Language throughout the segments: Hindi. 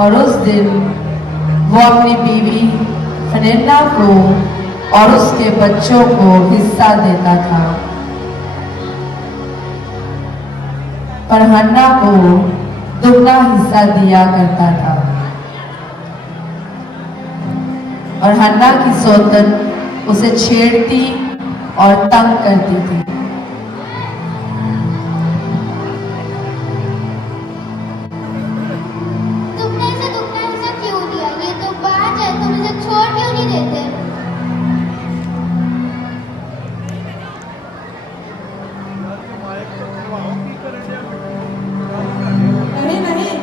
और उस दिन वो अपनी बीवी फनेन्ना को और उसके बच्चों को हिस्सा देता था, पर हन्ना को दुगना हिस्सा दिया करता था। और हन्ना की सौतन उसे छेड़ती और तंग करती थी। तुमने इसे दुगना हिस्सा क्यों दिया? ये तो बात है, तुम इसे छोड़ क्यों नहीं देते? नहीं नहीं,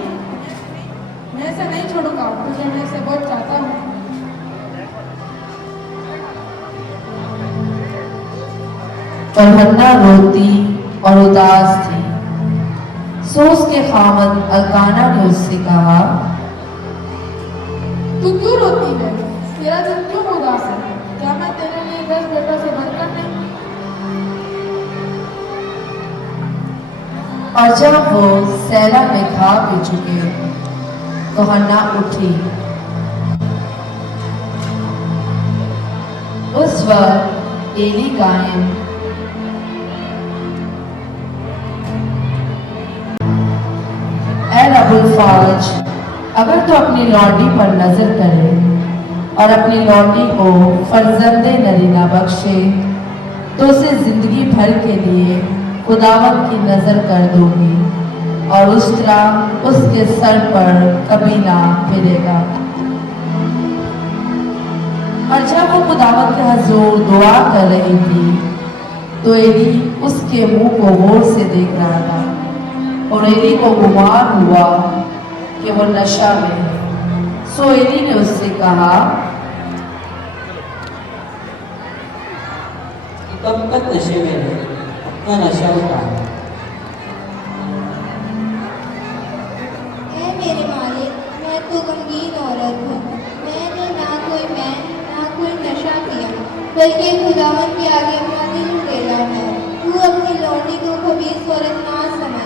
मैं इसे नहीं छोड़ूंगा, तुझे मैं इसे बहुत चाहता हूँ। पर हन्ना रोती और उदास थी। सो उसके खामद अल्काना ने उससे कहा, तू क्यों रोती है? तेरा दिल क्यों उदास है? क्या मैं तेरे लिए 10 बेटों से बढ़कर नहीं? और जब वो सहरा में खा पी चुके तो हन्ना उठी। उस वक्त एली कायम अबुल फाज, अगर तो अपनी लौंडी पर नजर करे और अपनी लौंडी को फर्जंदे नरीना बख्शे तो उसे जिंदगी भर के लिए खुदावंद की नजर कर दूंगी और उस तरह उसके सर पर कभी ना फिरेगा। और जब वो खुदावंद के हुजूर दुआ कर रही थी तो एली उसके मुंह को गौर से देख रहा था और एली को गुमान हुआ कि वो नशा में है। सो एली ने उससे कहा, कब तक नशे में रहे? अपना नशा उतार। ऐ मेरे मालिक, मैं तो गमगीन औरत हूँ। मैंने ना कोई नशा किया, बल्कि खुदावंद के आगे अपना दिल उड़ेला है। तू अपनी लौंडी को खबीस औरत ना समझ।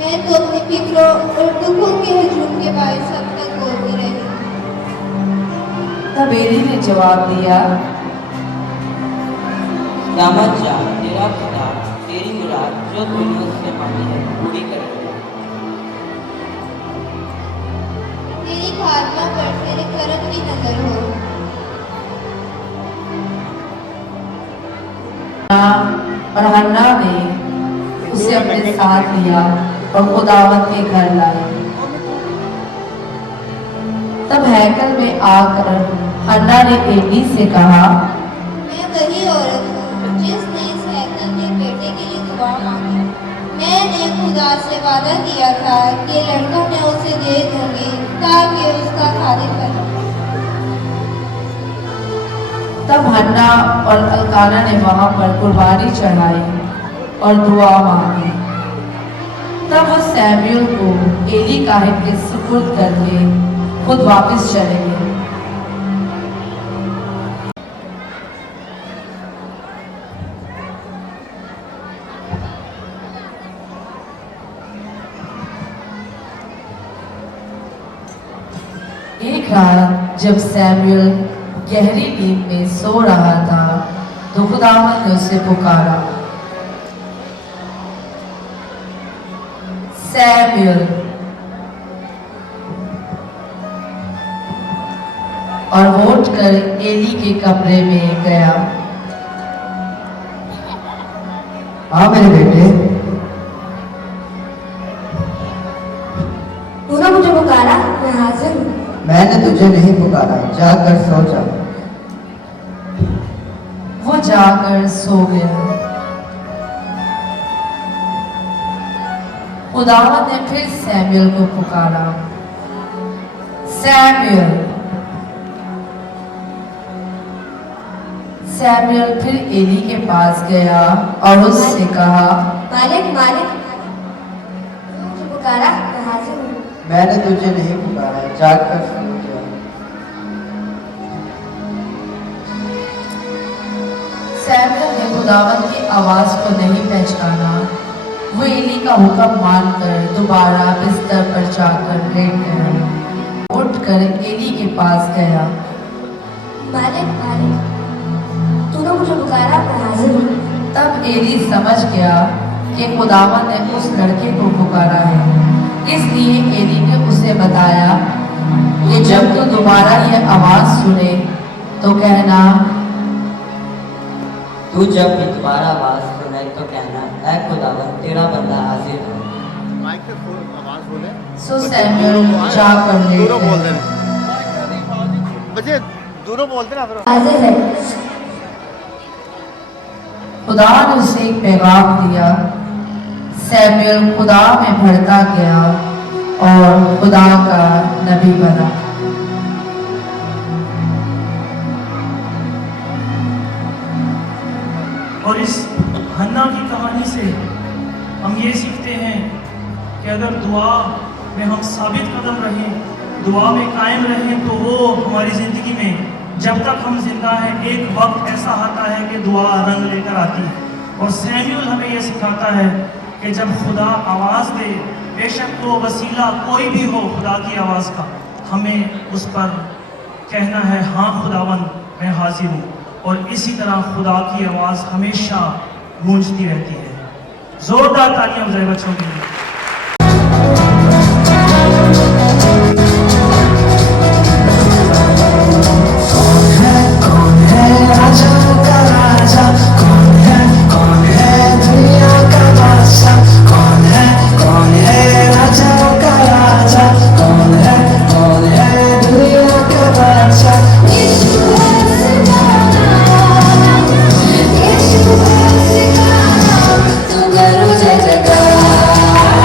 मैं तो अपनी फिक्रों और दुखों के हजूम के बायस अब तक बोलती रही। तब एली ने जवाब दिया, क्या मत जा, तेरा खुदा तेरी मुराद जो तूने उससे मांगी है पूरी करेगा। तेरी खात्मा पर तेरे करम की नजर हो। और हन्ना ने उसे अपने साथ लिया और खुदावंद के घर लाए। तब हैकल में आकर हन्ना ने एली से कहा, मैं वही औरत हूँ जिसने इस हैकल में बेटे के लिए दुआ मांगी। मैंने खुदा से वादा किया था कि लड़का मैं उसे दे दूंगी ताकि उसका खालिद बने। तब हन्ना और अल्काना ने वहां पर कुर्बानी चढ़ाई और दुआ मांगी। तब वो सैमुएल को एली काहिब के सुपुर्द करके खुद वापस चले गए। एक रात जब सैमुएल गहरी नींद में सो रहा था तो खुदावंद ने उसे पुकारा, सैमुएल। और वो उठकर एली के कमरे में गया। हाँ मेरे बेटे। तूने मुझे पुकारा, मैं हाजिर हूँ। मैंने तुझे नहीं पुकारा, जाकर सो जा। वो जाकर सो गया। खुदावंद ने फिर सैमुएल को पुकारा, सैमुएल। सैमुएल फिर एली के पास गया और उससे कहा, मालिक मालिक, मुझे पुकारा, मैं हाजिर हूँ। मैंने तुझे नहीं पुकारा, जाकर सो जा। सैमुएल ने खुदावंद की आवाज को नहीं पहचाना। वो एली का हुक्म मानकर दोबारा बिस्तर पर जाकर लेट गया। उठकर एली के पास गया। मालिक मालिक, तूने मुझे पुकारा, मैं हाजिर हूँ। तब एली समझ गया कि खुदावन ने उस लड़के को पुकारा है, इसलिए एली ने उसे बताया कि जब तू दोबारा यह आवाज सुने तो कहना, तू जब भी दोबारा आवाज सुने तो कहना, ऐ खुदावन तेरा बंदा हाजिर है। माइक पे आवाज बोले सो सैमुएल जाकर दूरों बोल लेट देना बच्चे, दूरों बोलते ना फिर। हाजिर है। खुदा ने उसे एक पैगाम दिया। सैमुएल खुदा में भड़का गया और खुदा का नबी बना। और इस हन्ना की कहानी से हम ये सीखते हैं कि अगर दुआ में हम साबित कदम रहें, दुआ में कायम रहें, तो वो हमारी ज़िंदगी में जब तक हम जिंदा हैं, एक वक्त ऐसा आता है कि दुआ रंग लेकर आती है। और सैमुएल हमें ये सिखाता है कि जब खुदा आवाज़ दे, बेशक वो वसीला कोई भी हो खुदा की आवाज़ का, हमें उस पर कहना है, हाँ खुदावन मैं हाजिर हूँ। और इसी तरह खुदा की आवाज़ हमेशा गूंजती रहती है। जोरदार तालियां बजाएं बच्चों के लिए। जय जयकार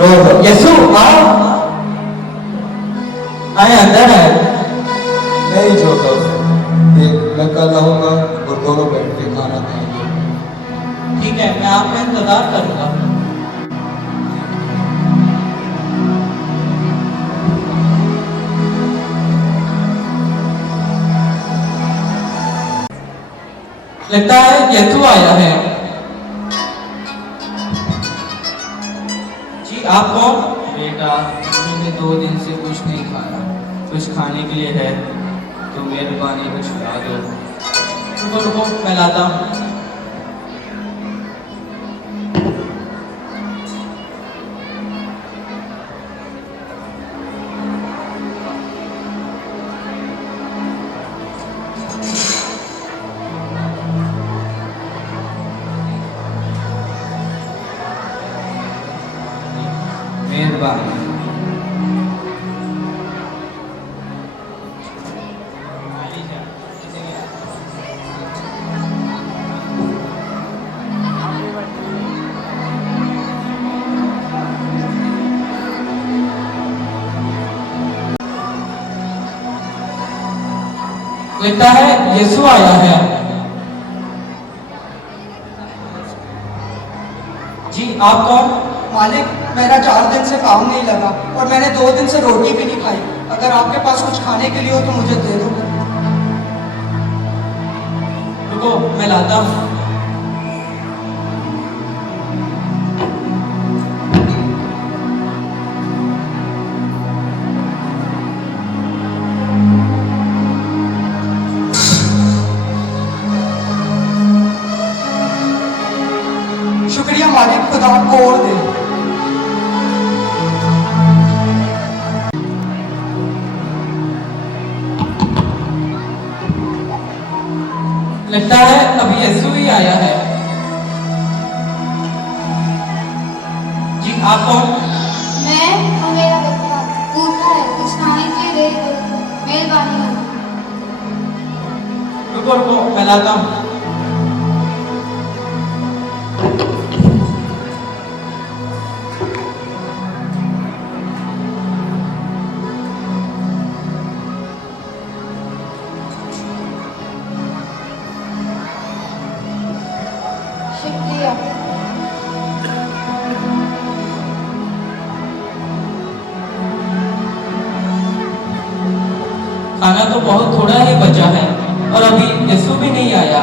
जोसेफ। यीशु आओ, आए अंदर है। नहीं जोसेफ, देख मैं कल आऊंगा और दोनों बैठ के खाना खाएंगे। ठीक है, मैं आपका इंतजार करूंगा। लगता है यीशु आया है। जी आप कौन? बेटा, मैंने 2 दिन से कुछ नहीं खाया, कुछ खाने के लिए है तो मेहरबानी कुछ ला दो। रुको रुको, मैं लाता हूँ। मेहरबानी। लगता है यीशु आया है। जी आप कौन? मालिक, मेरा 4 दिन से काम नहीं लगा और मैंने 2 दिन से रोटी भी नहीं खाई। अगर आपके पास कुछ खाने के लिए हो तो मुझे दे दो। रुको, मैं लाता हूँ। शुक्रिया मालिक, खुदा आपको और दे। लगता है अभी यीशु ही आया है। जी आप कौन? मैं और मेरा बच्चा भूखा है, कुछ खाने के लिए दे दो, मेहरबानी होगी। रुको रुको, मैं लाता हूँ। शुक्रिया। खाना तो बहुत थोड़ा ही बचा है और अभी यीशु भी नहीं आया।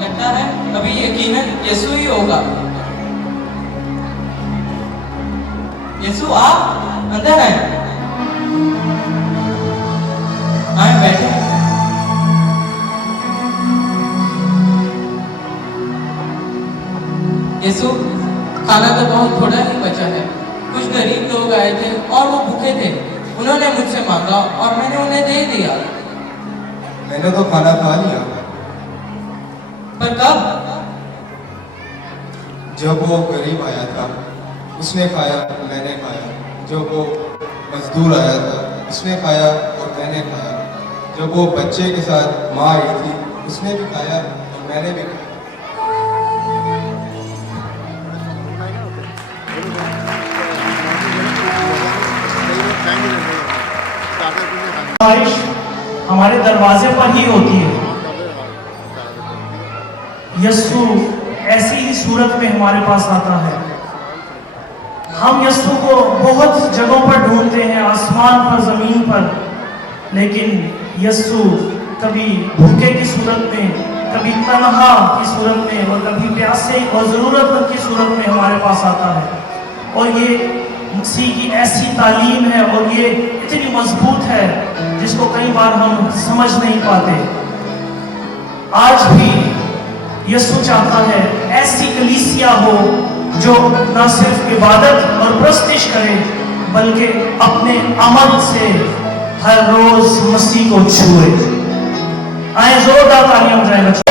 लगता है अभी यकीनन यीशु ही होगा। यीशु आप अंदर आए। आए बैठे। यीशु, खाना तो बहुत थोड़ा ही बचा है। कुछ गरीब लोग आए थे और वो भूखे थे। उन्होंने मुझसे मांगा और मैंने उन्हें दे दिया। मैंने तो खाना खा लिया। पर कब? जब वो गरीब आया था उसने खाया, मैंने खाया। जब वो मजदूर आया था उसने खाया और मैंने खाया। जब वो बच्चे के साथ माँ आई थी उसने भी खाया और मैंने भी खाया। ख्वाहिश हमारे दरवाजे पर ही होती है। यीशु ऐसी ही सूरत में हमारे पास आता है। हम यीशु को बहुत जगहों पर ढूंढते हैं, आसमान पर, जमीन पर, लेकिन यीशु कभी भूखे की सूरत में, कभी तन्हा की सूरत में और कभी प्यासे और ज़रूरतमंद की सूरत में हमारे पास आता है। और ये मसीह की ऐसी तालीम है और ये इतनी मजबूत है जिसको कई बार हम समझ नहीं पाते। आज भी यीशु चाहता है ऐसी कलीसिया हो जो न सिर्फ इबादत और प्रस्तिश करे बल्कि अपने अमल से हर रोज मसीह को छुए। आए जोरदार तालियां बजाएं बच्चों।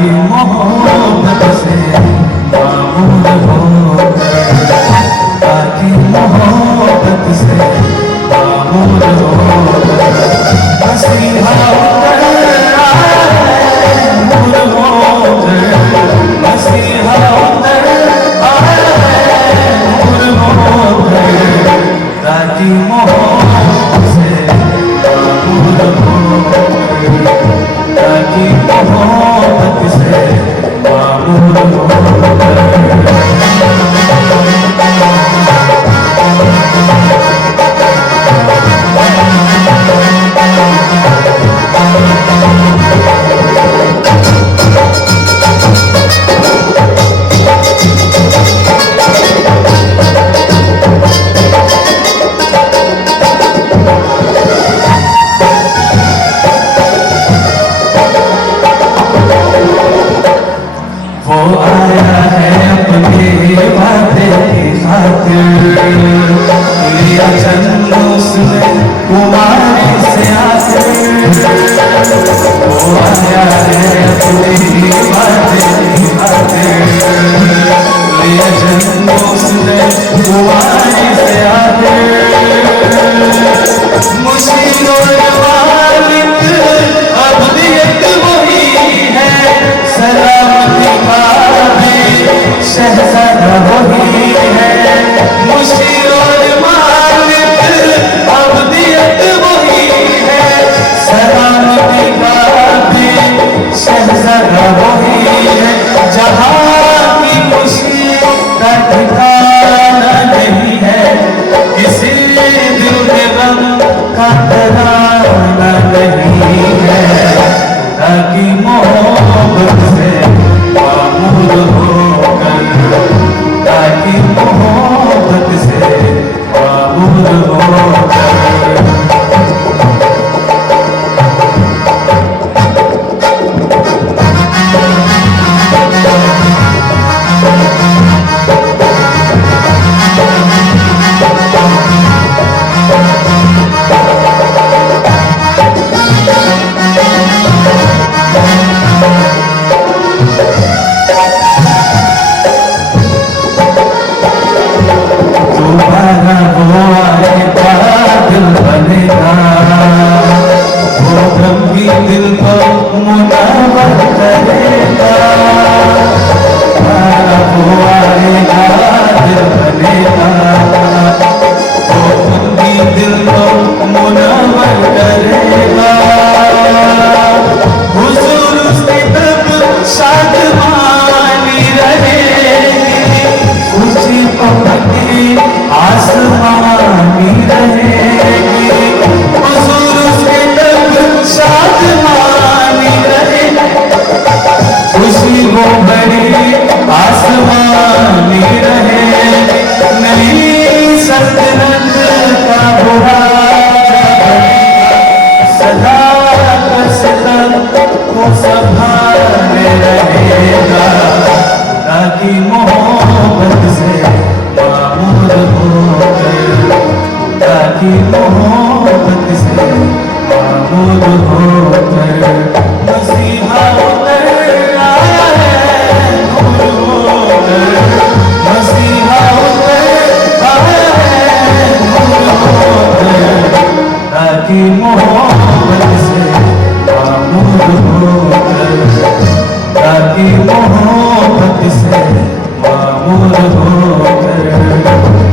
ताकि मोहब्बत से मामूल होकर, ताकि मोहब्बत से मामूल होकर मसीहा उतर आए नूर होकर, मसीहा उतर आए नूर होकर, ताकि मोहब्बत से मामूल होकर, ताकि मोहब्बत से मामूल होकर। वो आया है अपने वादे की खातिर, लिया जन्म उसने कुमारी से आकर। वो आया है अपने वादे की खातिर, लिया जन्म उसने कुमारी से आकर। मुश्किलों के मालिक अब्दियत वही है, सलामती का भी शहजादा वही है। मुश्किलों के मालिक अब्दियत वही है, सलामती का भी शहजादा वही है। जहाँ की खुशी का ठिकाना नहीं है, किसी दिल के गम का तराना नहीं है, ताकि मोहब्बत से मामूल होकर, ताकि मोहब्बत से मामूल होकर। तुम्हारा वो आएगा दिल बनेगा, वो गमी दिल को मुनावर करेगा। तुम्हारा वो आएगा दिल बनेगा, वो गमी दिल को मुनावर करेगा। हुजूर उसकी तब शादमानी रहेगी, खुशी पकड़ी आसमानी रहेगी। हुजूर उसके तब शादमानी रहेगी, खुशी वो बड़ी आसमानी रहेगी। नहीं सल्तनत का बुरा सदा कर सितम को संभाले रहेगा, ताकि मोहब्बत से मामूल होकर, ताकि मोहब्बत से मामूल होकर मसीहा उतर आया है नूर होकर, मसीहा उतर आया है नूर होकर, ताकि मोहब्बत से मामूल होकर, ताकि मोहब्बत से मामूल होकर,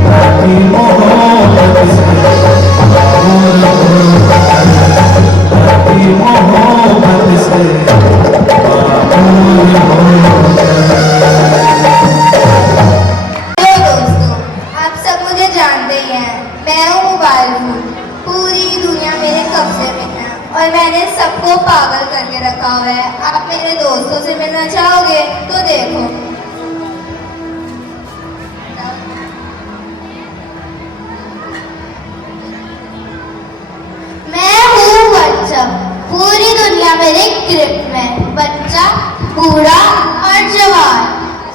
ताकि मोहब्बत से मामूल होकर, ताकि मोहब्बत से मामूल होकर। हेलो दोस्तों, आप सब मुझे जानते ही हैं। मैं हूँ मोबाइल फोन, पूरी दुनिया मेरे कब्जे में है और मैंने सबको पागल करके रखा हुआ है। आप मेरे दोस्तों से मिलना चाहोगे तो देखो। मैं हूँ बच्चा, पूरी दुनिया मेरे ग्रिप में। बच्चा, बूढ़ा और जवान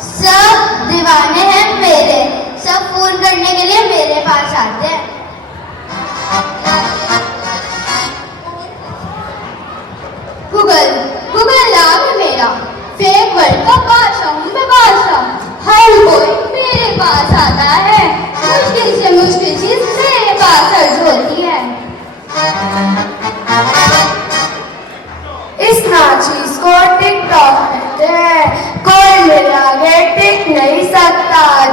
सब दीवाने हैं मेरे, सब फोन करने के लिए मेरे पास आते हैं। गूगल नाम है मेरा,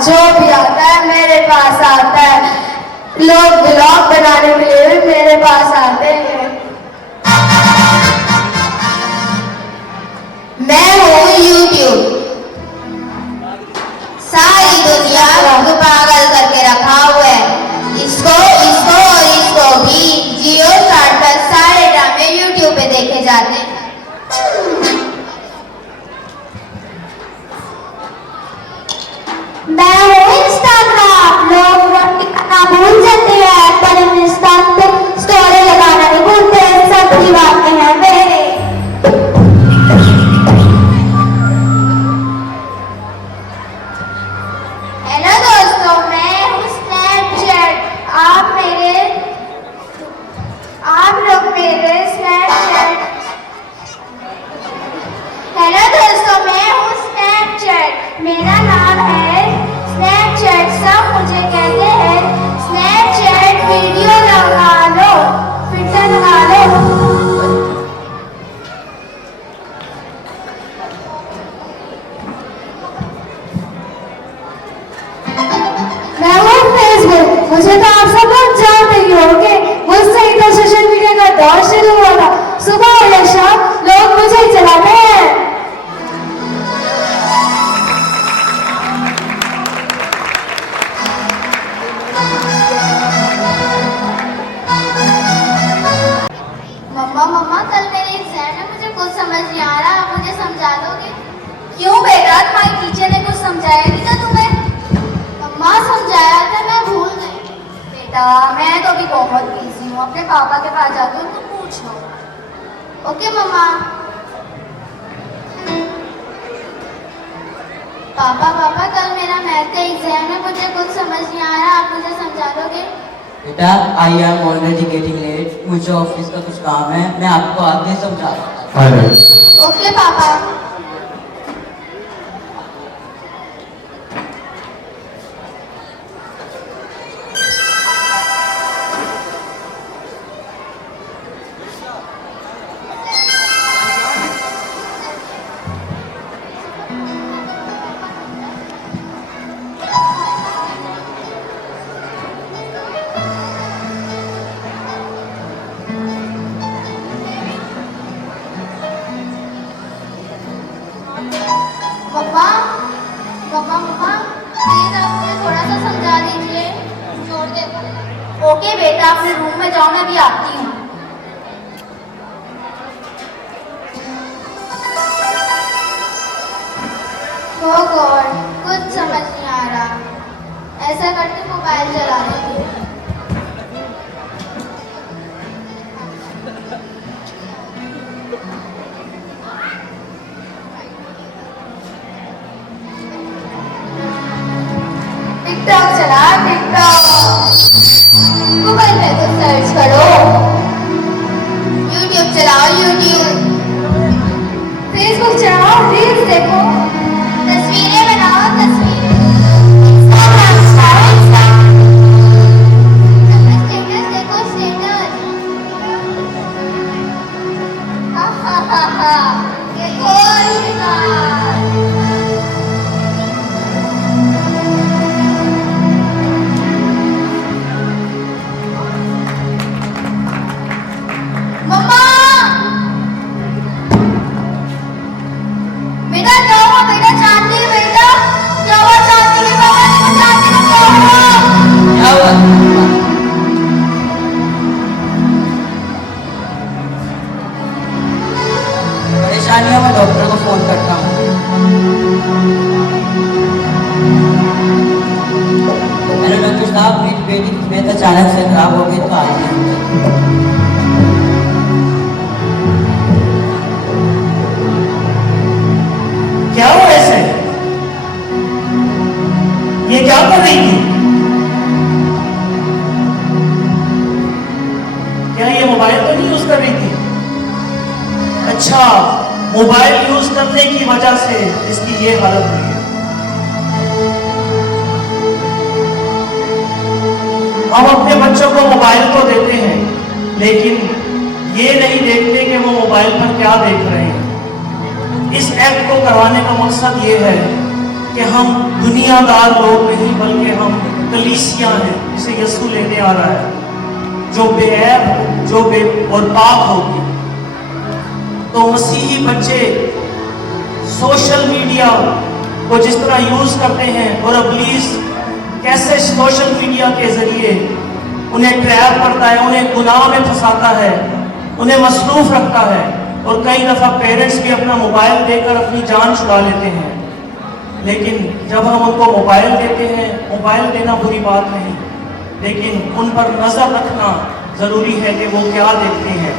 जो भी आता है मेरे पास आता है। लोग ब्लॉग बनाने के लिए भी मेरे पास आते हैं। मैं हूँ यूट्यूब, सारी दुनिया को पागल करके रखा हुआ है। इसको और इसको भी जियो स्टार पर सारे ड्रामे यूट्यूब पे देखे जाते हैं। मैं हूँ इंस्टाग्राम, लोग ना भूल जाते हैं पर इंस्टा पे स्टोरी लगाना नहीं भूलते। सब की बातें हैं मेरे। हेलो दोस्तों, मैं हूँ स्नैपचैट। आप लोग मेरे स्नैपचैट। हेलो दोस्तों, मैं हूँ स्नैपचैट। मेरा नाम है स्नैपचैट। सब मुझे कहते हैं स्नैपचैट वीडियो लगा लो, फिल्टर लगा लो। मैं हूँ फेसबुक। मुझे तो आप सब लोग जानते ही होंगे, मुझसे ही तो सोशल मीडिया का दौर शुरू हुआ था। सुबह या शाम लोग मुझे ही चलाते हैं। मम्मा कल मेरे एग्जाम है, मुझे कुछ समझ नहीं आ रहा, आप मुझे समझा दोगे? क्यों बेटा, तुम्हारी टीचर ने कुछ समझाया नहीं था तुम्हें? मम्मा समझाया था, मैं भूल गई। बेटा मैं तो अभी बहुत बिजी हूँ, अपने पापा के पास जाके उनको पूछ लो। ओके मम्मा। पापा कल मेरा मैथ का एग्जाम है, मुझे कुछ समझ नहीं आ रहा, आप मुझे समझा दोगे? बेटा I am already getting late, मुझे ऑफिस का कुछ काम है, मैं आपको आगे समझा। ओके पापा। मम्मा प्लीज आप मुझे थोड़ा सा समझा दीजिए, जोड़ दे। ओके बेटा, अपने रूम में जाओ, मैं भी आती हूँ। ओह गॉड, कुछ समझ नहीं आ रहा। ऐसा करके मोबाइल चला रही थी। टिकटॉक चला, टिकटॉक। गूगल पे तो सर्च करो। यूट्यूब चलाओ, यूट्यूब। फेसबुक चलाओ, रील्स देखो। तस्वीरें बनाओ, तस्वीरें। इंस्टाग्राम चलाओ, इंस्टाग्राम। स्टेटस देखो, स्टेटस। हा देखो शिकार। मम्मा बेटा क्या हुआ? बेटा चांदी, बेटा क्या हुआ? चांदी के पापा ने चांदी को क्या हुआ? क्या हुआ? परेशानी है, मैं डॉक्टर को फोन करता हूँ। हेलो डॉक्टर साहब, मेरी बेटी की तबीयत अचानक से खराब हो गई तो आइए। क्या हुआ ऐसे? ये क्या कर रही थी? क्या ये मोबाइल तो नहीं यूज कर रही थी? अच्छा, मोबाइल यूज करने की वजह से इसकी ये हालत हुई है। हम अपने बच्चों को मोबाइल तो देते हैं, लेकिन ये नहीं देखते कि वो मोबाइल पर क्या देख रहे हैं। इस ऐप को करवाने का मकसद ये है कि हम दुनियादार लोग नहीं बल्कि हम कलीसिया हैं, जिसे यीशु लेने आ रहा है, जो बेऐब हो, जो बे और पाक होगी। तो मसीही बच्चे सोशल मीडिया को जिस तरह यूज करते हैं और इब्लीस कैसे सोशल मीडिया के जरिए उन्हें ट्रैप करता है, उन्हें गुनाह में फंसाता है, उन्हें मसरूफ रखता है, और कई दफा पेरेंट्स भी अपना मोबाइल देकर अपनी जान छुड़ा लेते हैं। लेकिन जब हम उनको मोबाइल देते हैं, मोबाइल देना बुरी बात नहीं, लेकिन उन पर नजर रखना जरूरी है कि वो क्या देखते हैं।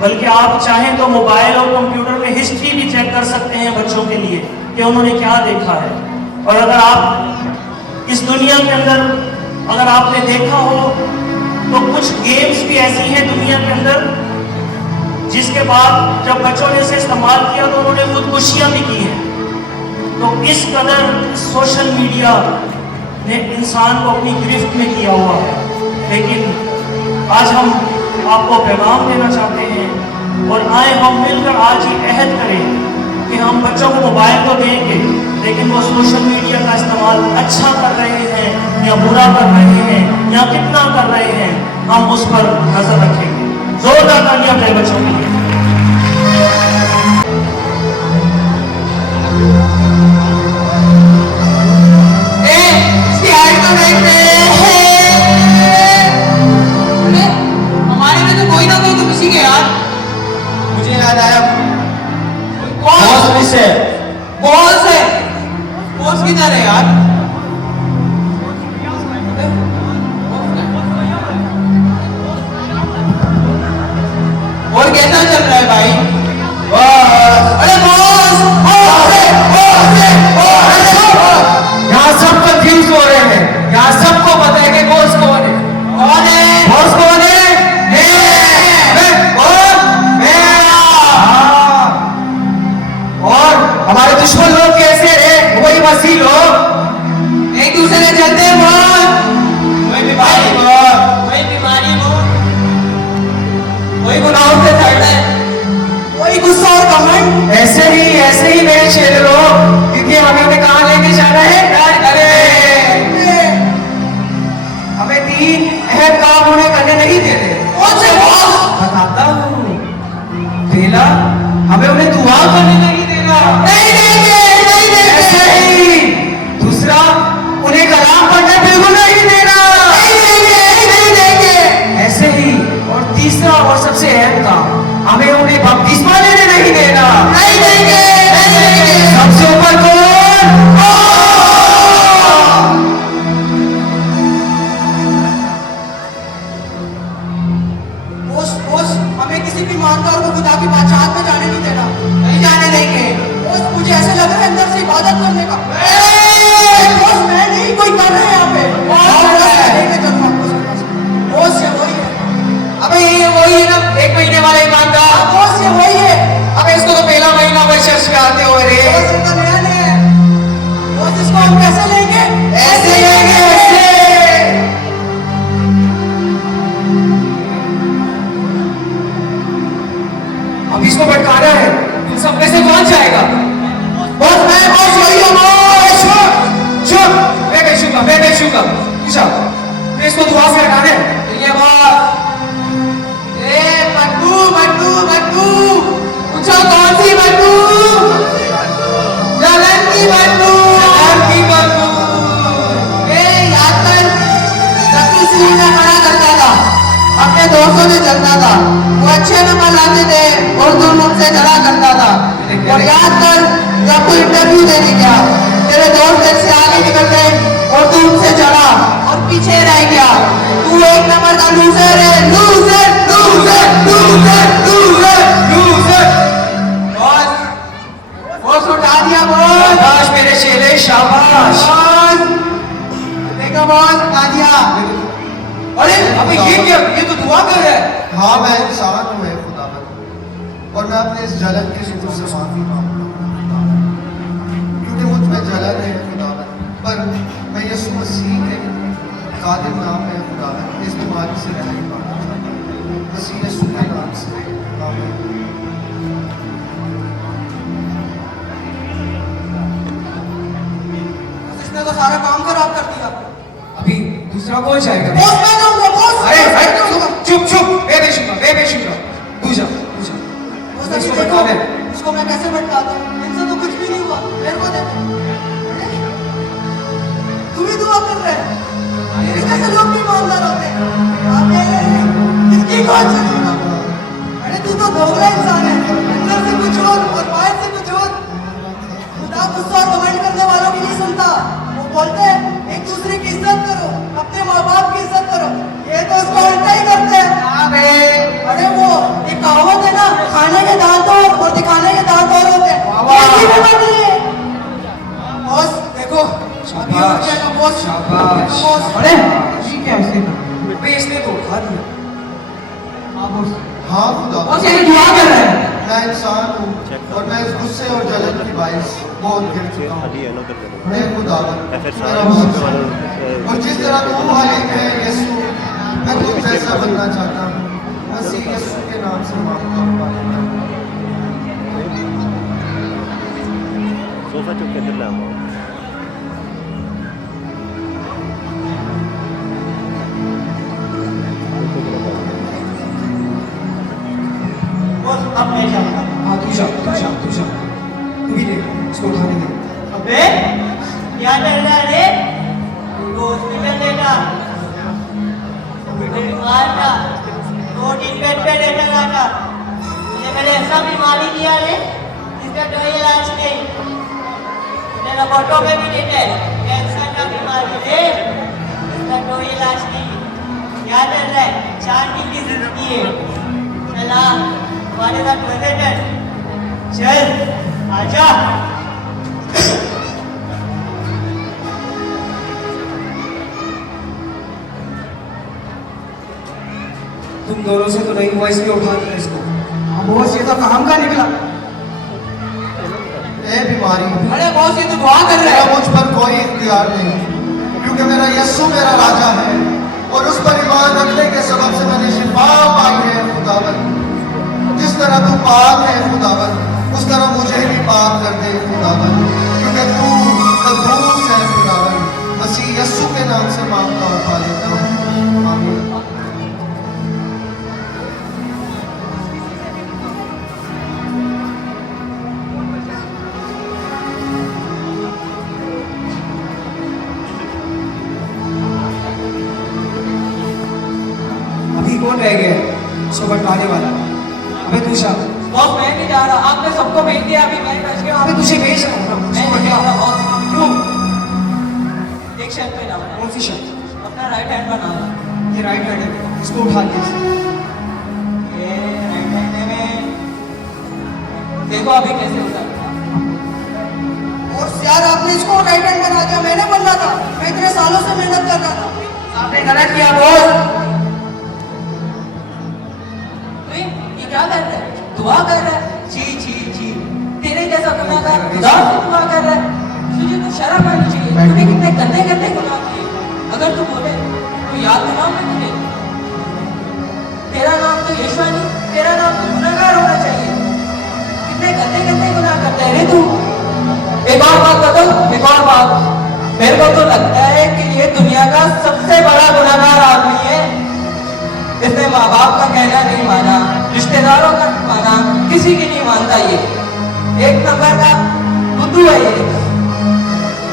बल्कि आप चाहें तो मोबाइल और कंप्यूटर में हिस्ट्री भी चेक कर सकते हैं बच्चों के लिए कि उन्होंने क्या देखा है। और अगर आप इस दुनिया के अंदर अगर आपने देखा हो तो कुछ गेम्स भी ऐसी हैं दुनिया के अंदर जिसके बाद जब बच्चों ने इसे इस्तेमाल किया तो उन्होंने खुदकुशियां भी की हैं। तो इस कदर सोशल मीडिया ने इंसान को अपनी गिरफ्त में किया हुआ है। लेकिन आज हम आपको पैगाम देना चाहते हैं और आए हम मिलकर आज ये अहद करें कि हम बच्चों को मोबाइल तो देंगे, लेकिन वो सोशल मीडिया का इस्तेमाल अच्छा कर रहे हैं या बुरा कर रहे हैं या कितना कर रहे हैं, हम उस पर नजर रखेंगे। जोरदार तालियां बजाएं बच्चों के लिए। हमारे में तो कोई ना कोई तो किसी के यार। मुझे याद आया, बॉस मिस है। बॉस है, बॉस किधर है यार? और कैसा चल रहा है भाई? अरे बॉस, यहाँ सब कंफ्यूज हो रहे हैं। यहाँ सबको पता है कि बॉस कौन है। कौन है? बॉस कौन है? और हमारे दुश्मन लोग कैसे हैं? वही मसीह लोग एक दूसरे से चलते हैं बॉस। वही बीमारी वही गुनाहों से चढ़ते हैं, वही गुस्सा और कमेंट। ऐसे ही मेरे चेले लोग, क्योंकि हमें उन्हें कहाँ लेके जाना है? अरे हमें 3 अहम काम उन्हें करने नहीं दे रहे। कौन से बॉस? बताता हूँ। पहला, हमें उन्हें दुआ करने नहीं देना। नहीं देंगे। ऐसे ही। दूसरा, उन्हें कलाम पढ़ने बिल्कुल नहीं देना। नहीं देंगे। ऐसे ही। और तीसरा और सबसे अहम काम, हमें उन्हें बपतिस्मा लेने नहीं देना। नहीं देंगे। सबसे ऊपर कौन? बॉस, हमें किसी भी ईमानदार को खुदा की बादशाहत में जाने नहीं देना। नहीं जाने देंगे। बॉस, मुझे ऐसे लग रहा है अंदर से इबादत करने का। बॉस, मैं नहीं, कोई कर रहे हैं यहाँ पे। बॉस, ये वही है। अबे ये वही है ना, 1 महीने वाला ईमानदार। बॉस, ये वही है। अबे इसको तो पहला महीना वही चर्च में आते हो रे। बॉस, ये तो नया है। बॉस, इसको हम कैसे लेंगे? ऐसे लेंगे, ऐसे। अब इसको भटकाना है, इन सब में से कौन जाएगा? बॉस, मैं बॉस वही हूँ बॉस। चुप, मैं बेचूंगा। अच्छा, मैं इसको दुआ से हटाने। ये बॉस। बट्टू, पूछो कौन सी बट्टू? जलन की बट्टू। याद कर, जब तू स्कूल में पढ़ा करता था, अपने दोस्तों से चलता था, वो अच्छे नंबर लाते थे और तू मुझसे चला करता था। और याद कर, जब तू इंटरव्यू देने गया, तेरे दोस्त तेरे से आगे निकल गए और तू उनसे चढ़ा और पीछे रह गया। तू 1 नंबर का लूजर है। लूजर। बॉस उठा दिया बॉस। शाबाश मेरे चेले, शाबाश। देखो बॉस, उठा दिया। अरे अबे ये क्या? ये तो दुआ कर रहा है। हाँ, मैं इंसान हूँ खुदावंद, और मैं अपने इस जलन की शुक्र से माफी मांगता हूँ, क्योंकि मुझ में जलन है खुदावंद, पर मैं यीशु मसीह के कादिर नाम में खुदावंद इस बीमारी से रह पाना चाहता हूँ। मसीह यीशु के नाम से आमीन। जब हो जाएगा बॉस मैं जाऊंगा बॉस। अरे चुप चुप मैं बेशुक्र तू जा बॉस इसको अभी भटका दे। देखो, इसको मैं कैसे भटकाता हूँ? इनसे तो कुछ भी नहीं हुआ, मेरे को देखो। अरे, तू भी दुआ कर रहे है? मेरे जैसे लोग भी ईमानदार होते हैं। अबे, किसकी कौन सी दुआ? अरे तू तो दोगला इंसान है, अंदर से कुछ और बाहर से कुछ और। खुदा गुस्सा और घमंड करने वालों की नहीं सुनता। वो बोलते हैं एक दूसरे की इज्जत करो, अपने माँ बाप की इज्जत करो। ये तो उसको उल्टा ही करते हैं। अरे वो एक कहावत है ना, खाने के दांत और दिखाने के दांत और होते हैं। ये भी बदली है। बॉस देखो, अभी हो गया ना बॉस। शाबाश बॉस, अरे ठीक है इसने तो उठा दिया हाँ खुदा बॉस ये दुआ कर रहा है मैं इंसान हूँ और मैं इस गुस्से और जलन की बाइस बहुत गिर चुका हूँ। मैं खुदा मेरा माफ। और जिस तरह तू मालिक है यीशु, मैं तुझ जैसा बनना चाहता हूँ। मसीह यीशु के नाम से मांगता हूँ। सोफा चुप के अंदर लाऊंगा। अब मैं जाऊंगा हाँ तू जा तू भी देख इसको उठाने दे अबे क्या कर रहा है रे? तो हॉस्पिटल लेटा बीमार था, 2 दिन बेड पे लेटा रहा था। मुझे मैंने ऐसा बीमारी दिया रे जिसका कोई इलाज नहीं। मेरा फोटो में भी देते कैंसर का बीमारी रे, इसका कोई इलाज नहीं। क्या कर रहा है? शांति की जिंदगी है। चला हमारे साथ मजे कर, चल आजा। तुम दोनों से तो नहीं हुआ इसलिए उठा दिया इसको हाँ बॉस ये तो काम का निकला। ए बीमारी, अरे बॉस ये तो दुआ कर रहे मेरा हैं। मुझ पर कोई इख्तियार नहीं, क्योंकि मेरा यीशु मेरा राजा है और उस पर ईमान रखने के सबब से मैंने शिफा पाई है। खुदावन जिस तरह तू पाक है खुदावन, उस तरह मुझे भी पाक कर दे खुदावन, क्योंकि तू कद्दूस है खुदावन। मसीह यीशु के नाम से मांगता हूँ, पा लेता हूँ, आमीन। अभी कौन रह गया उसको भटकाने वाला? अबे तू जा बॉस मैं नहीं जा रहा, आपने सबको भेज दिया, अभी मैं बच गया। अबे तुझे भेज रहा हूँ मैं नहीं जा रहा बॉस। क्यों? एक शर्त पे जाऊंगा, कौन सी शर्त? अपना राइट हैंड बनाना। ये राइट हैंड है, इसको उठा दे। ये राइट हैंड में देखो अभी कैसे होता है। और यार आपने इसको राइट हैंड बना दिया, मैंने बनना था। मैं इतने सालों से मेहनत कर रहा था। आपने गलत किया बॉस। ये क्या कर रहा है? दुआ कर रहा है? छी छी छी, तेरे जैसा गुनाहगार खुदा से दुआ कर रहा है? तुझे तो शर्म आनी चाहिए। तूने कितने गंदे गंदे गुनाह किए। अगर तू बोले तो याद दिलाऊं मैं तुझे, तेरा नाम तो यीशु नहीं, तेरा नाम तो गुनाहगार होना चाहिए। कितने गंदे गंदे गुनाह करता है रे तू। एक और बात बताऊं, एक और बात, मेरे को तो लगता है कि ये दुनिया का सबसे बड़ा गुनाहगार आदमी है। इसने माँ बाप का कहना नहीं माना, रिश्तेदारों का नहीं माना, किसी की नहीं मानता। ये एक नंबर का बुद्धू है ये,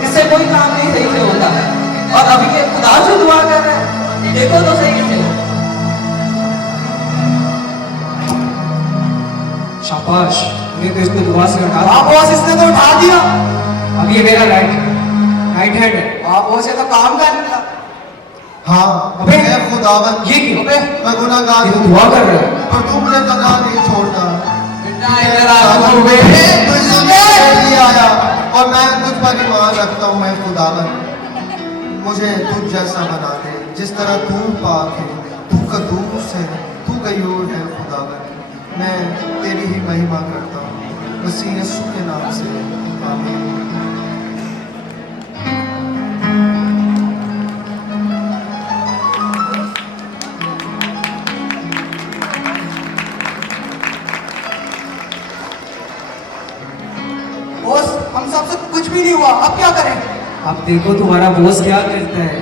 इससे कोई काम नहीं सही से होता। और अभी ये खुदा से दुआ कर रहा है, देखो तो सही से। शाबाश, मैं तो इसको दुआ से हटा हाँ बॉस इसने तो उठा दिया। अब ये मेरा राइट हैंड है। हाँ बॉस ये तो काम का निकला। हाँ अबे, मैं खुदावन ये क्यों? अबे मैं गुनाहगार ये तो हूँ, दुआ कर रहा है। पर तू मुझे तनहा नहीं छोड़ता। इधर आ तू मेरे लिए आया और मैं तुझ पर ईमान रखता हूँ। मैं खुदावन मुझे तुझ जैसा बना दे, जिस तरह तू पाक है, तू कद्दूस है, तू गयूर है खुदावन। मैं तेरी ही महिमा करता हूँ, मसीह यीशु के नाम से, आमीन। बॉस हम सबसे कुछ भी नहीं हुआ, अब क्या करें? अब देखो तुम्हारा बॉस क्या करता है।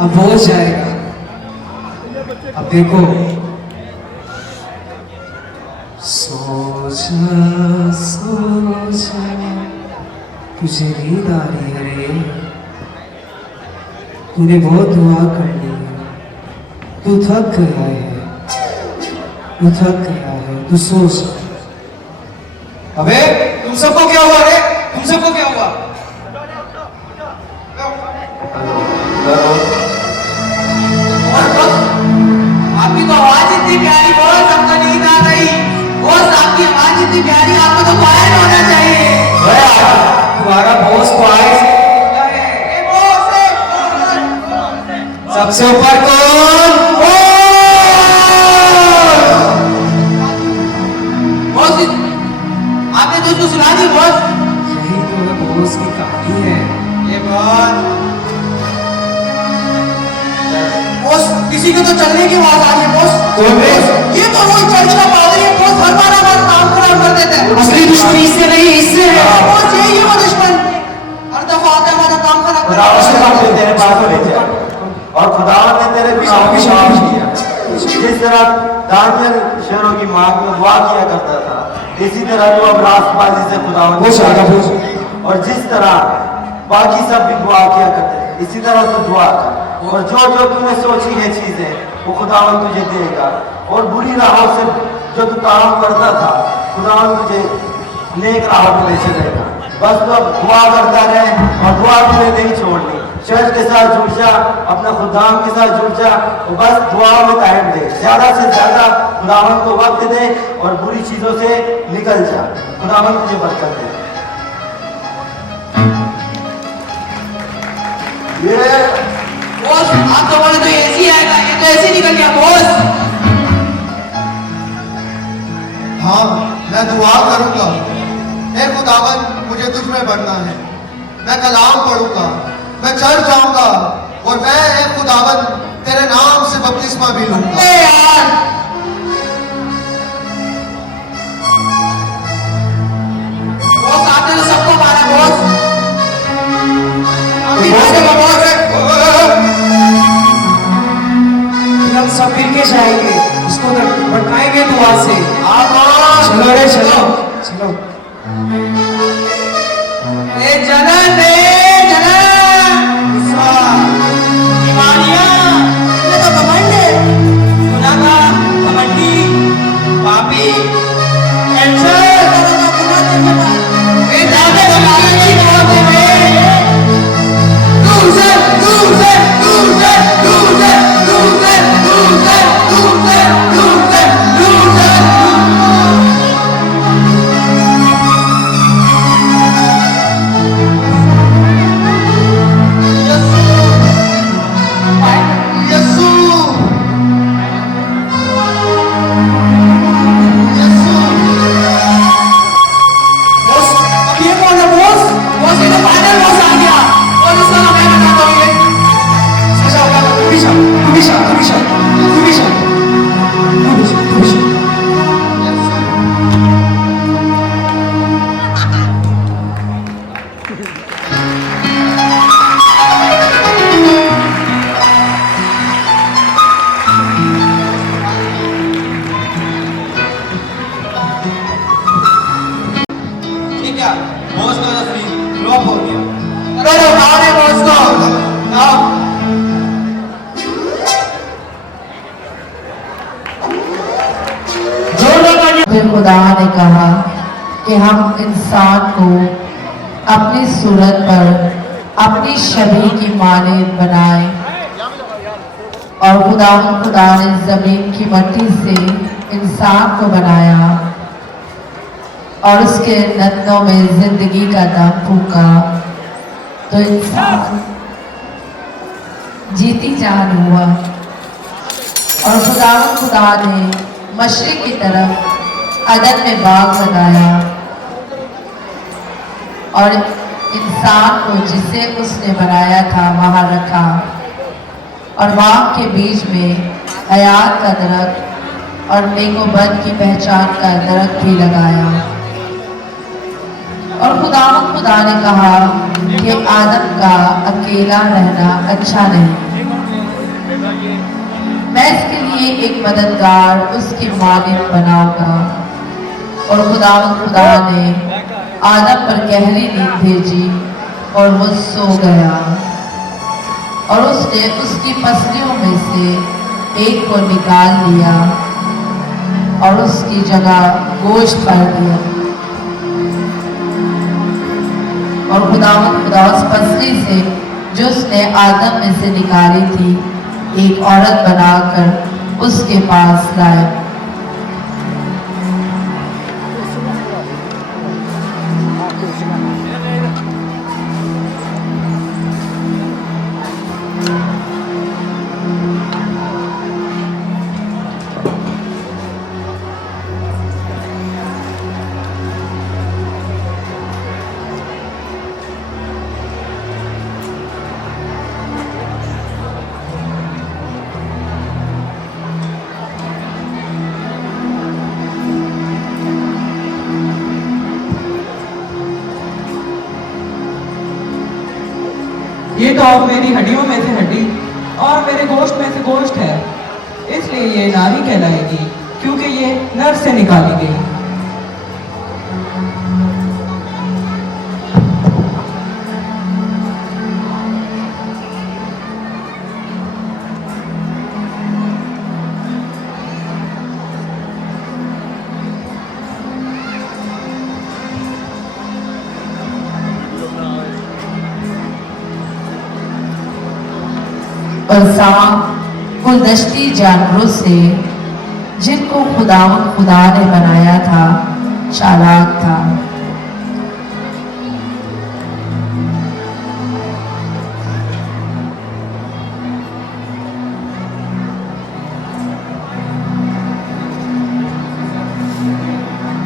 अब हो जाएगा। अब देखो, सोचा सोचा तुझे नींद आ रही है रे, तूने बहुत दुआ कर ली है, तू थक गया है, तू थक गया है, तू सोच। अबे तुम सबको क्या हुआ रे, तुम सबको क्या हुआ? आपकी तो आवाज इतनी प्यारी, बॉस आपको नींद आ गई, बॉस आपकी आवाज इतनी प्यारी, आपको तो फायर होना चाहिए। तुम्हारा बॉस तो आए सबसे ऊपर कौन? बॉस आपने तो उसको सुना दी बॉस। यही तो है बॉस की कहानी है ये बात। बॉस किसी को तो चलने की आवाज आ रही है बॉस। ये तो रोज चर्च का पादरी है बॉस, हर बार हमारा काम खराब कर देता है। असली दुश्मनी इससे नहीं, इससे है बॉस, यही है वो दुश्मन, हर दफा आता है हमारा काम खराब कर देता है। और खुदा ने तेरे गुनाहों को माफ किया। जिस तरह दानियल शेरों की मांग में दुआ किया करता था, इसी तरह जो अब रास्तबाजी से खुदा और जिस तरह बाकी सब भी दुआ किया करते थे, इसी तरह तू दुआ कर। और जो जो तूने सोची है चीजें वो खुदावन तुझे देगा। और बुरी राहों से जो तू काम करता था, खुदावन तुझे नेक राहों पे ले चलेगा। बस तू अब दुआ करता रहे और दुआ तुझे नहीं छोड़नी। चर्च के साथ जुड़ जा, अपना खुदाम के साथ जुड़ जा और बस दुआओं में टाइम दे, ज्यादा से ज्यादा खुदावन को वक्त दे और बुरी चीजों से निकल जा। खुदावन तुझे बरकत दे। ये बॉस आप तो बोले तो ऐसी आएगा, ये तो ऐसे निकल गया बॉस। हाँ, मैं दुआ करूंगा। हे खुदावन, मुझे तुझ में बढ़ना है। मैं कलाम पढ़ूंगा, मैं चर्च जाऊंगा और मैं हे खुदावन तेरे नाम से बपतिस्मा भी लूंगा। यार बॉस आपने तो सबको मारा बॉस, हम सब मिल के जाएंगे, उसको भटकाएंगे दुआ से। चलो रे चलो चलो। ए जनन बीमारियां, ये तो घमंड है, गुनाह घमंडी पापी कैंसर ए दादे बगाने की मौत है। Loser loser loser loser loser loser loser loser loser. Boss का तस्वीर फ्लॉप हो गया। अरे उठाओ बॉस को। फिर खुदा ने कहा कि हम इंसान को अपनी सूरत पर अपनी छवि की मानद बनाए। और खुदा ने जमीन की मिट्टी से इंसान को बनाया और उसके नथनों में जिंदगी का दम फूंका, तो इंसान जीती जान हुआ। और खुदा ने मशरिक की तरफ अदन में बाग लगाया और इंसान को जिसे उसने बनाया था वहां रखा और बाग के बीच में हयात का दरख्त और नेको बद की पहचान का दरख्त भी लगाया। और खुदा ने कहा कि आदम का अकेला रहना अच्छा नहीं, मैं इसके लिए एक मददगार उसकी मालिक बनाऊंगा। और खुदा ने आदम पर गहरी नींद भेजी और वो सो गया। और उसने उसकी पसलियों में से एक को निकाल लिया और उसकी जगह गोश्त भर दिया। और खुदा उस पसली से जो उसने आदम में से निकाली थी एक औरत बनाकर उसके पास लाए। ये तो अब मेरी हड्डियों में से हड्डी और मेरे गोश्त में से गोश्त है, इसलिए ये नारी कहलाएगी क्योंकि ये नर से निकाली गई। और सांप गुलदस्ती जानवरों से जिनको खुदा ने बनाया था चालाक था।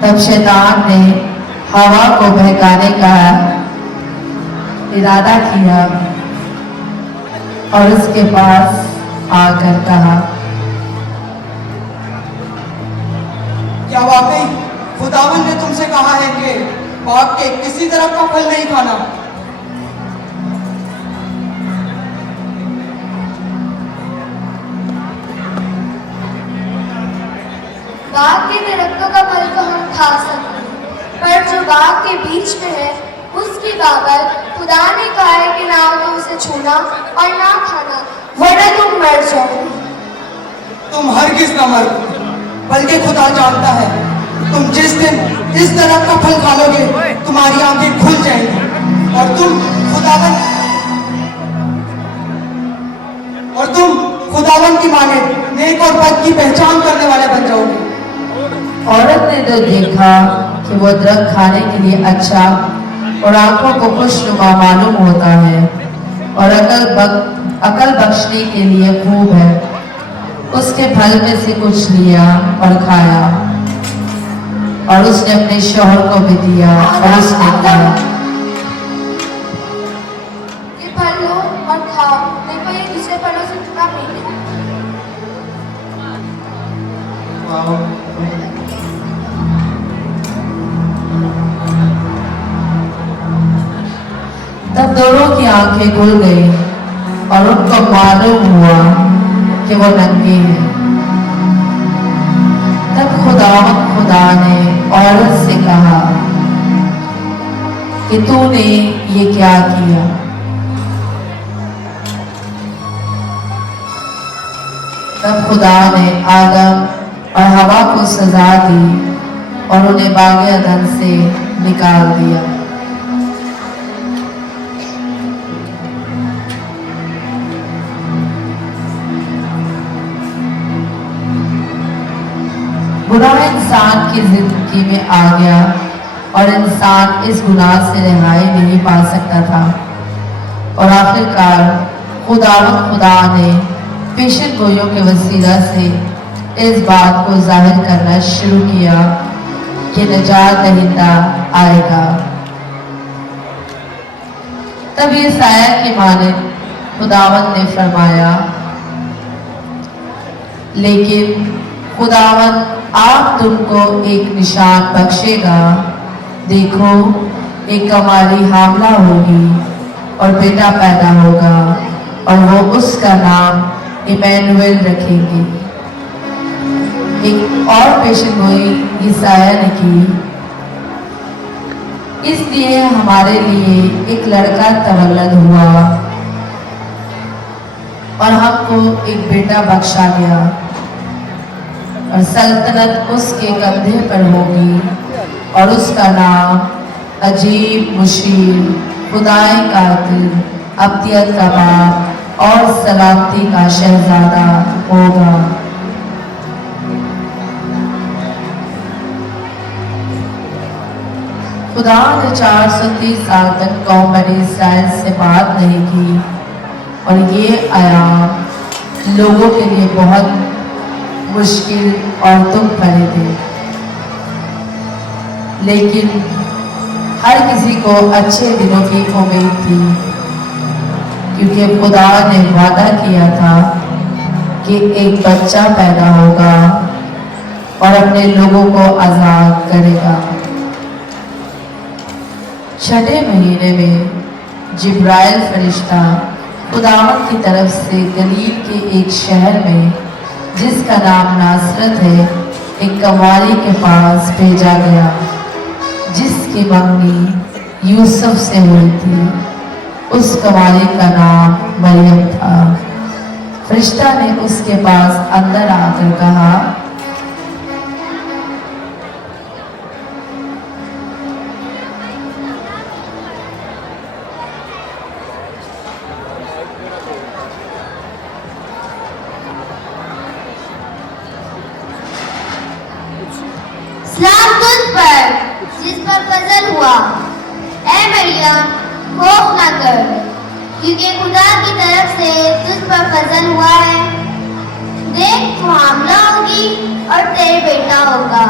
तब शैतान ने हवा को बहकाने का इरादा किया और उसके पास आकर कहा, क्या वाकई खुदावन ने तुमसे कहा है कि बाग के किसी तरह का फल नहीं खाना? बाग के दरख्तों का फल तो हम खा सकते हैं, पर जो बाग के बीच में है उसकी बाबत खुदा ने कहा है कि ना तो उसे छूना और ना खाना, वरना तुम मर जाओगे। तुम हरगिज न मरो, बल्कि खुदा जानता है तुम जिस दिन इस तरह का फल खा लोगे तुम्हारी आंखें खुल जाएंगी और तुम खुदावन की माने नेक और बद की पहचान करने वाले बन जाओगे। औरत ने तो देखा कि वो दरख्त खाने के लिए अच्छा और आंखों को खुशनुमा मालूम होता है और अकल बख्शने के लिए खूब है, उसके फल में से कुछ लिया और खाया और उसने अपने शौहर को भी दिया और उसने कहा, ये फल लो और खाओ, देखो ये दूसरे फलों से जुड़ा नहीं है। तब दोनों की आंखें खुल गई और उनको मालूम हुआ कि वो नंगे हैं। तब खुदा ने औरत से कहा कि तूने ये क्या किया? तब खुदा ने आदम और हवा को सजा दी और उन्हें बागे अदन से निकाल दिया। गुनाह इंसान की जिंदगी में आ गया और इंसान इस गुनाह से रिहाई नहीं पा सकता था और आखिरकार खुदा ने पेशन गोइयों के वसीला से इस बात को जाहिर करना शुरू किया कि निजात दहिंदा आएगा। तब ये साया की मानिंद खुदावंद ने फरमाया, लेकिन खुदावंद आप तुमको एक निशान बख्शेगा, देखो एक कमारी हामला होगी और बेटा पैदा होगा और वो उसका नाम इमैनुअल रखेंगे। एक और पेशन गोई ईसाया ने की, इसलिए हमारे लिए एक लड़का तवल्लद हुआ और हमको एक बेटा बख्शा गया और सल्तनत उसके कंधे पर होगी और उसका नाम अजीब, मुशीर, खुदाए कातिल, अब्दियत का बाप और सलामती का शहजादा होगा। खुदा ने 430 साल तक कौम बनी इस्राएल से बात नहीं की और ये आयाम लोगों के लिए बहुत मुश्किल और दुख भरे थे, लेकिन हर किसी को अच्छे दिनों की उम्मीद थी, क्योंकि खुदा ने वादा किया था कि एक बच्चा पैदा होगा और अपने लोगों को आजाद करेगा। छठे महीने में जिब्राइल फरिश्ता खुदावंद की तरफ से गलील के एक शहर में जिसका नाम नासरत है, एक कंवारी के पास भेजा गया जिसकी मंगनी यूसुफ से हुई थी। उस कंवारी का नाम मरियम था। फरिश्ता ने उसके पास अंदर आकर कहा, सलाम तुझ पर जिस पर फजल हुआ, ऐ मरियम खौफ न कर, क्योंकि खुदा की तरफ से तुझ पर फजल हुआ है। देख तू हामला होगी और तेरे बेटा होगा,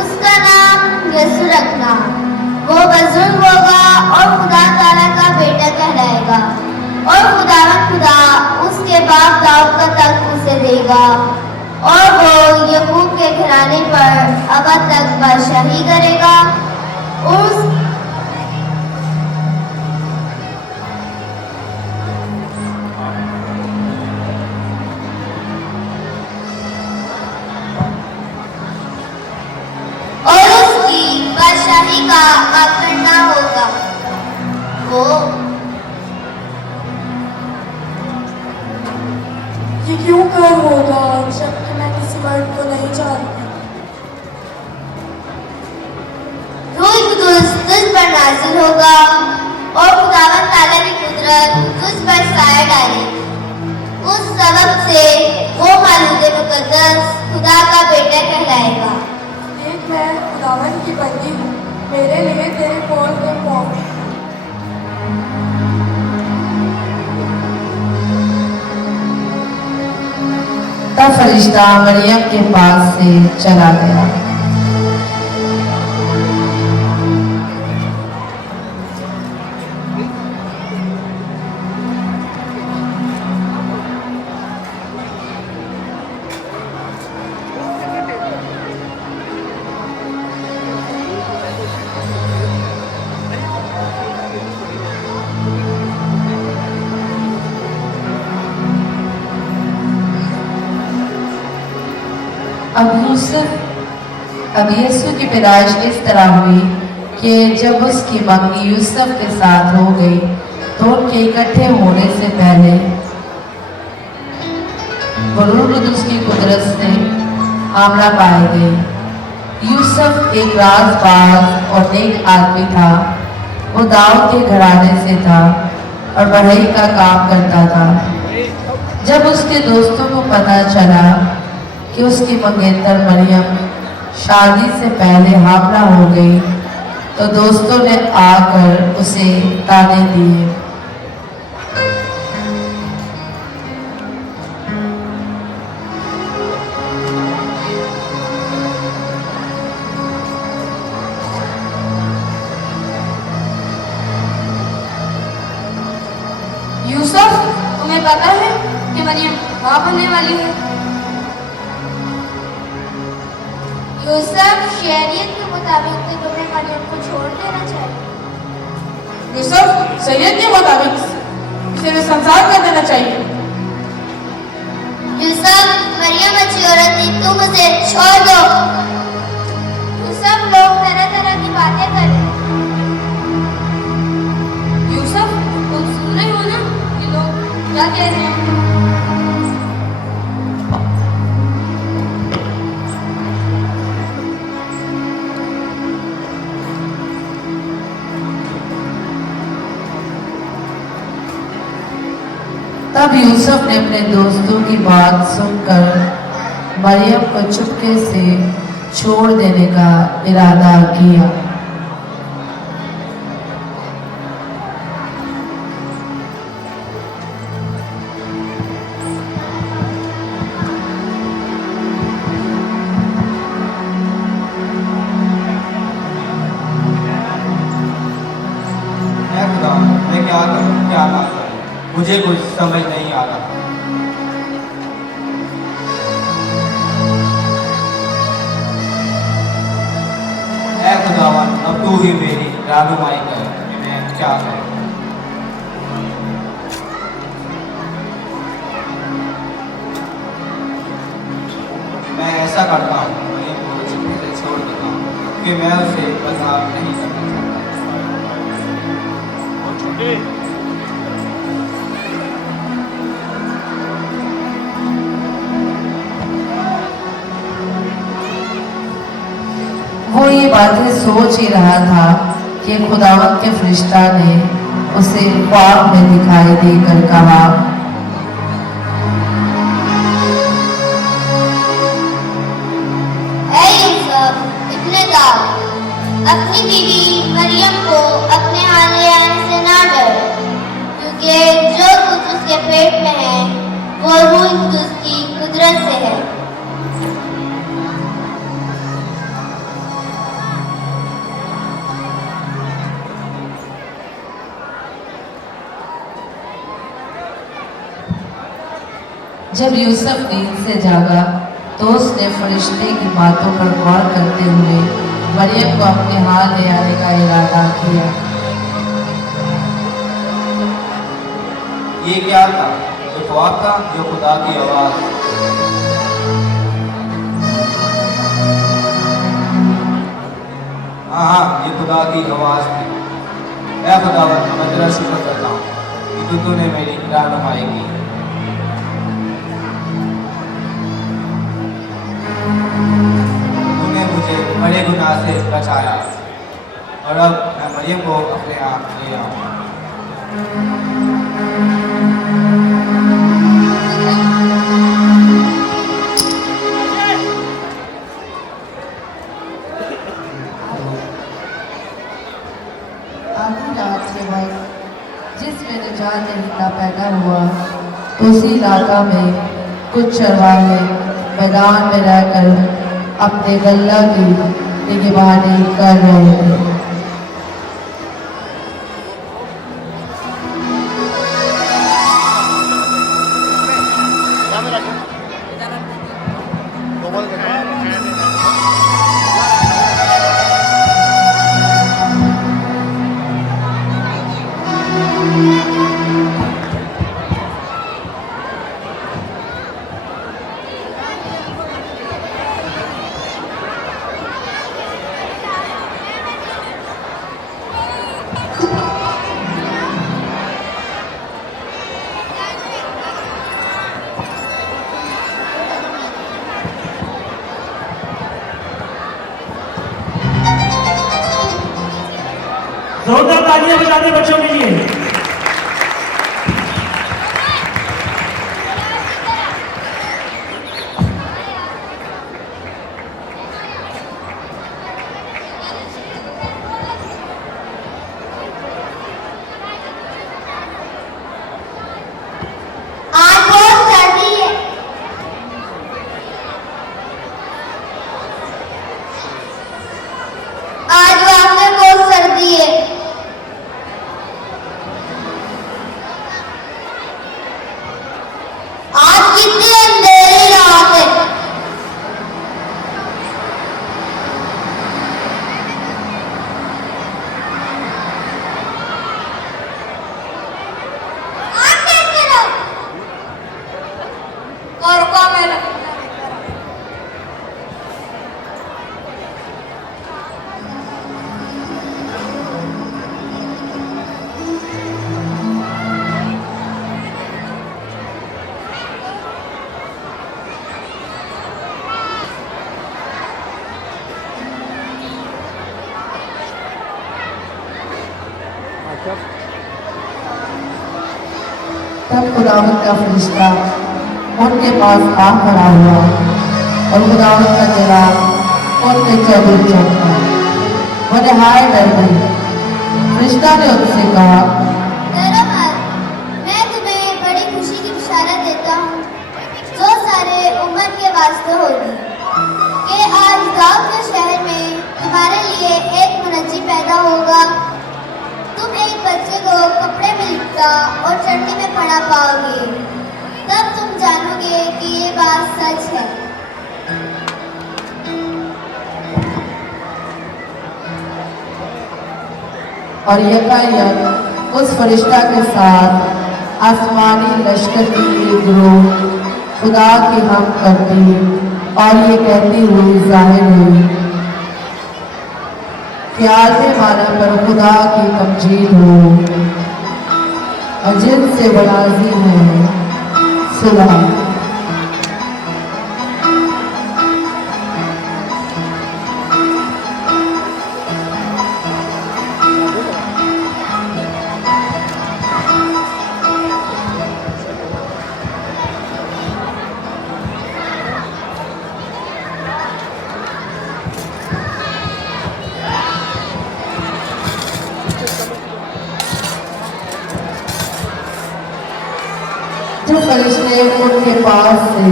उसका नाम यसु रखना। वो बुजुर्ग होगा और खुदा ताला का बेटा कहलाएगा और खुदावंद खुदा उसके बाप दाऊद का तख्त उसे देगा और वो यकूब के घराने पर अबद तक बादशाही करेगा। और उसकी बादशाही का आखिर ना होगा। वो ये क्यों कर होगा जबकि मैं किसी मर्द को नहीं जानती। रूह कुदुस तुझ पर नाज़िल होगा और खुदावंद ताला की कुदरत तुझ पर साया डालेगी। उस सबब से वो मालूद मुकद्दस खुदा का बेटा कहलाएगा। देख मैं खुदावंद की बंदी हूँ, मेरे लिए तेरे कौल के पहुँच। तब फरिश्ता मरियम के पास से चला गया। अब यीशु की पैदाइश इस तरह हुई कि जब उसकी मंगनी यूसुफ के साथ हो गई तो उनके इकट्ठे होने से पहले रूह कुदुस की कुदरत से हामला पाए गए। यूसुफ एक राजबाज और नेक आदमी था। वो दाऊद के घराने से था और बढ़ई का काम करता था। जब उसके दोस्तों को पता चला कि उसकी मंगेतर मरियम शादी से पहले हामला हो गई तो दोस्तों ने आकर उसे ताने दिए। यूसुफ, तुम्हें पता है कि मरियम मां बनने वाली है? यूसुफ, शरीयत के मुताबिक तो तुम्हें मरियम को छोड़ देना चाहिए। यूसुफ, शरीयत के मुताबिक इसे संसार कर देना चाहिए। यूसुफ, मरियम अच्छी औरत थी, तुम उसे छोड़ दो। सब लोग तरह तरह की बातें कर रहे हैं। यूसुफ, तुम सुन रहे हो ना कि लोग क्या कह रहे हैं? तब यूसुफ ने अपने दोस्तों की बात सुनकर मरियम को चुपके से छोड़ देने का इरादा किया। मैं खुदा, मैं क्या करूं, क्या ना करूं, मुझे कुछ समझ नहीं आ रहा। ऐ खुदावन, अब तू ही मेरी रहनुमाई कर कि मैं क्या करूं। मैं ऐसा करता हूँ, मरियम को चुपके से छोड़ देता हूँ कि मैं उसे बदनाम नहीं करना चाहता। वो ये बातें सोच ही रहा था कि खुदावत के फरिश्ता ने उसे ख्वाब में दिखाई देकर कहा, ऐ यूसुफ, इब्ने दाऊद, अपनी बीवी मरियम को अपने यहाँ ले आने से ना डर, क्योंकि जो कुछ उसके पेट में है वो रूह कुदस की कुदरत से है। जब यूसुफ नींद से जागा तो उसने फरिश्ते की बातों पर गौर करते हुए मरियम को अपने हाथ ले आने का इरादा किया। ये क्या था? जो ख्वाब था, जो खुदा की आवाज? हाँ, ये खुदा की आवाज थी। ऐ खुदावन, मैं तेरा शुक्र करता हूँ कि तूने मेरी रहनुमाई की। तूने मुझे बड़े गुनाह से बचाया और अब मैं मरियम को अपने आप ले आऊँगा। आधी रात के वक्त जिसमें निजात हिंदा पैदा हुआ तो उसी इलाका में कुछ चरवाहे मैदान में रहकर अपने गल्ला की निगरानी कर रहे थे। जोरदार तालियां बजा दें बच्चों के लिए। आज बहुत सर्दी है। आज वाकई बहुत सर्दी है। तब खुदावंद का फरिश्ता उनके पास आ खड़ा हुआ और खुदावंद का जलाल उनके चौबीस चौका। वो नहाए डर गई। फरिश्ता ने उनसे कहा, डरो मत, मैं तुम्हें बड़ी खुशी की बिशारत देता हूँ जो सारे उम्मत के वास्ते होगी कि आज दाऊद के शहर में तुम्हारे लिए एक मुनज्जी पैदा होगा। तुम एक बच्चे को कपड़े में लिपटा और चटनी में पड़ा पाओगे, तब तुम जानोगे कि ये बात सच है। और यकायक उस फरिश्ता के साथ आसमानी लश्कर की एक गिरोह खुदा की हम करती और ये कहती हुई जाहिर हुई कि आज़े माना पर खुदा की तमजीद हो और जिनसे बराजी है सुलह। जो फरिश्ते उनके पास से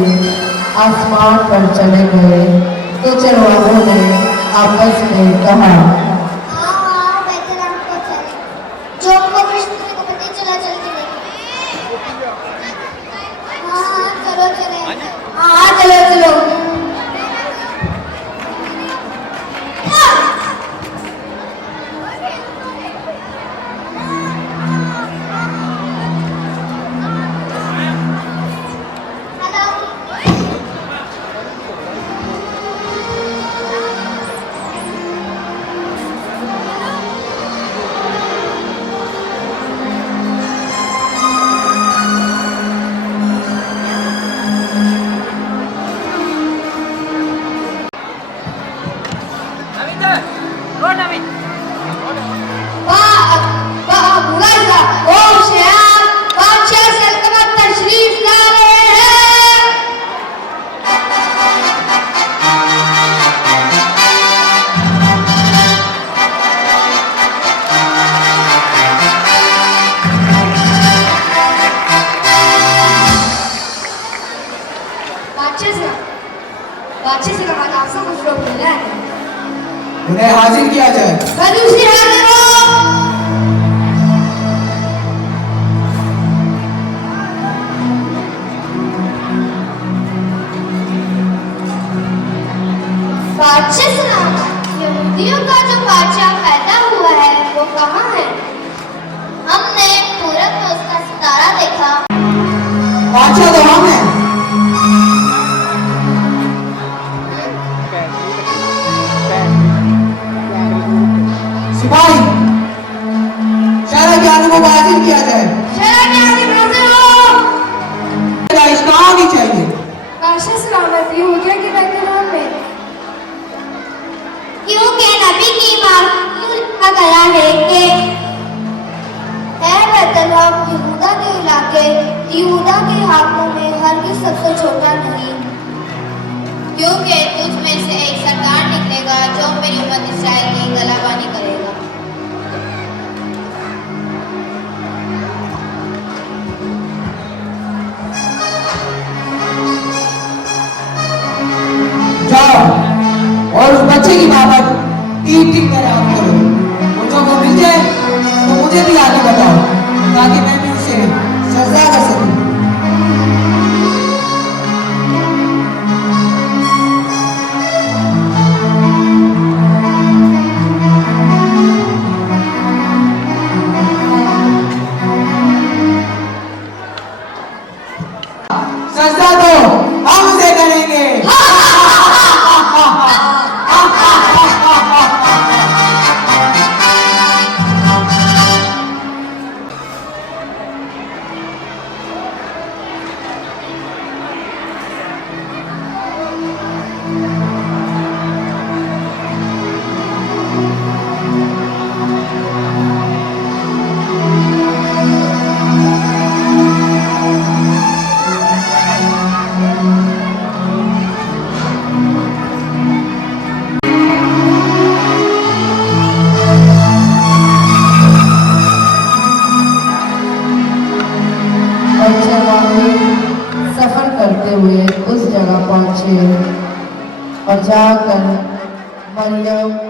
आसमान पर चले गए तो चरवाहों ने आपस में कहा, हाँ, बेहतराम को चले, जो हमको फरिश्ते को पता चला चल के देखें। हाँ, चलो चले। हाँ, चलो चलो। उन्हें हाजिर किया जाए। बादशाह सलाम, यहूदियों का जो बादशाह पैदा हुआ है वो कहाँ है? हमने पूरब में उसका सितारा देखा। बादशाह तो हम हैं। सिपाही, शहर के आने को हाजिर किया जाए। शहर के आगे हाजिर हो। कहाँ होनी चाहिए? बादशाह सलामत यहूदियों के बैतलहम में। क्योंकि नबी की माँ यूं लिखा गया है कि है बैतलहम यहूदा के इलाके, यहूदा के हाथों में हरगिज़ सबसे छोटा नहीं, क्योंकि तुझ में से एक सरदार निकलेगा जो मेरी उम्मत इस्राएल की गलाबानी करेगा। जाओ और उस बच्चे की बाबत टीक कर याद करो। और जब वो मिल जाए तो मुझे भी आगे बताओ ताकि मैं भी उसे सजा कर सकूं। सजा दो, हम उसे करेंगे। और जाकर मरियम